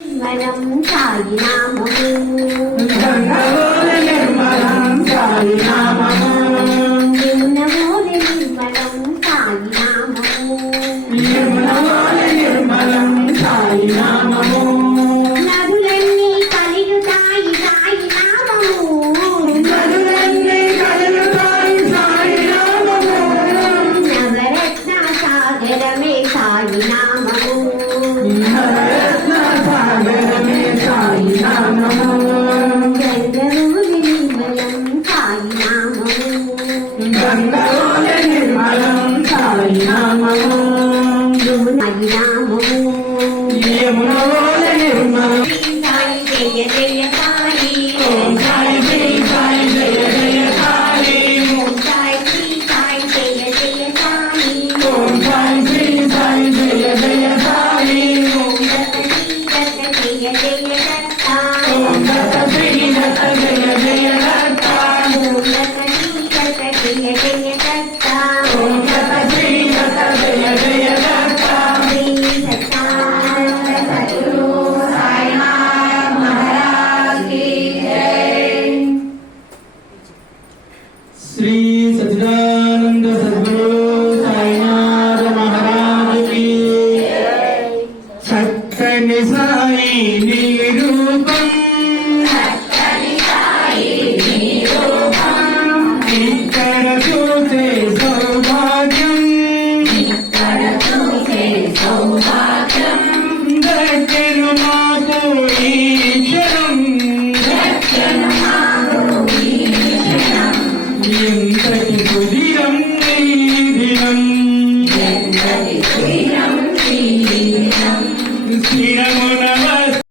నిర్మలం సాయినామము నిర్మలం సాయినామము నిర్మలం సాయినామము నిర్మలం సాయినామము నదులన్నీ కలియుతాయి సాయినామము నదులన్నీ కలియుతాయి సాయినామము నవరత్న సాగరమే సాయినామము Yeah, yeah, yeah. Shri Sachidananda Sadhguru Sainath మహారాజుకి. చక్కని సాయి నిరూపం. ఇక్కడ చూసే సౌభాగ్యం ఇక్కడ చూసే సౌభాగ్యం.